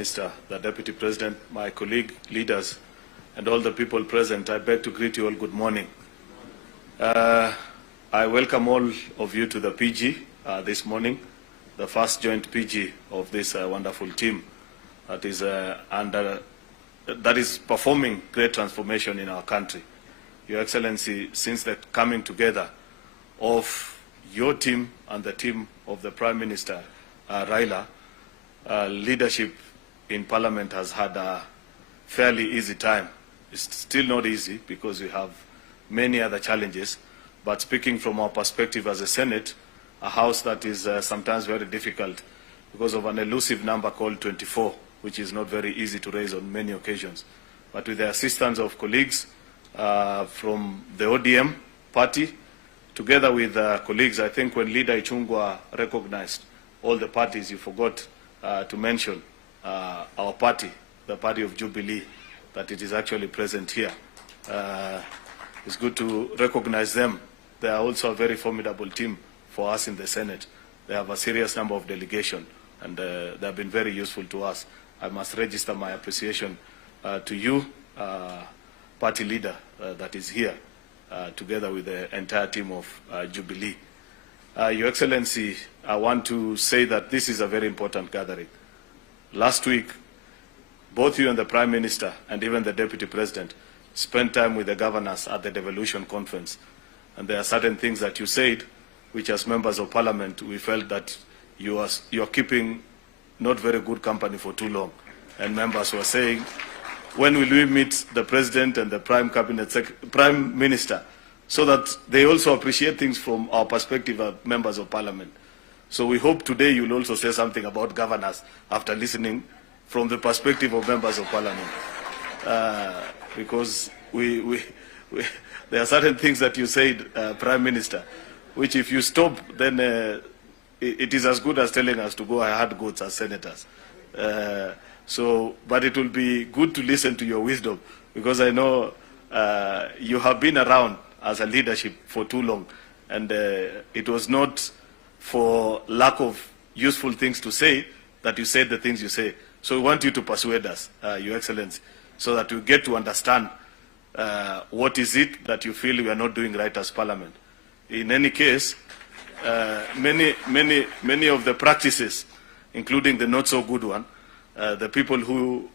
Minister, the Deputy President, my colleague, leaders, and all the people present, I beg to greet you all good morning. I welcome all of you to the PG this morning, the first joint PG of this wonderful team that is performing great transformation in our country. Your Excellency, since the coming together of your team and the team of the Prime Minister, Raila, leadership in Parliament has had a fairly easy time. It's still not easy because we have many other challenges, but speaking from our perspective as a Senate, a house that is sometimes very difficult because of an elusive number called 24, which is not very easy to raise on many occasions. But with the assistance of colleagues from the ODM party, together with colleagues, I think when Leader Ichung'wah recognized all the parties, you forgot to mention our party, the party of Jubilee, that it is actually present here. It's good to recognize them. They are also a very formidable team for us in the Senate. They have a serious number of delegation, and they have been very useful to us. I must register my appreciation to you, party leader that is here, together with the entire team of Jubilee. Your Excellency, I want to say that this is a very important gathering. Last week, both you and the Prime Minister and even the Deputy President spent time with the governors at the devolution conference. And there are certain things that you said, which as members of Parliament, we felt that you are keeping not very good company for too long. And members were saying, when will we meet the President and the Prime Minister, so that they also appreciate things from our perspective as members of Parliament. So we hope today you'll also say something about governors after listening from the perspective of members of Parliament. Because there are certain things that you said, Prime Minister, which if you stop, then it is as good as telling us to go hard goods as senators. But it will be good to listen to your wisdom, because I know you have been around as a leadership for too long, and it was not for lack of useful things to say that you said the things you say. So we want you to persuade us, Your Excellency, so that we get to understand what is it that you feel we are not doing right as Parliament. In any case, many of the practices, including the not so good one, the people who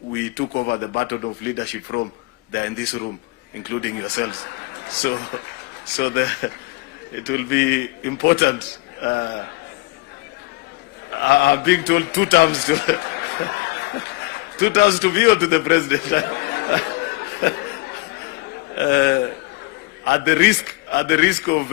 we took over the baton of leadership from, they're in this room, including yourselves. So it will be important. I'm being told 2 terms to 2 terms to me or to the President. At the risk of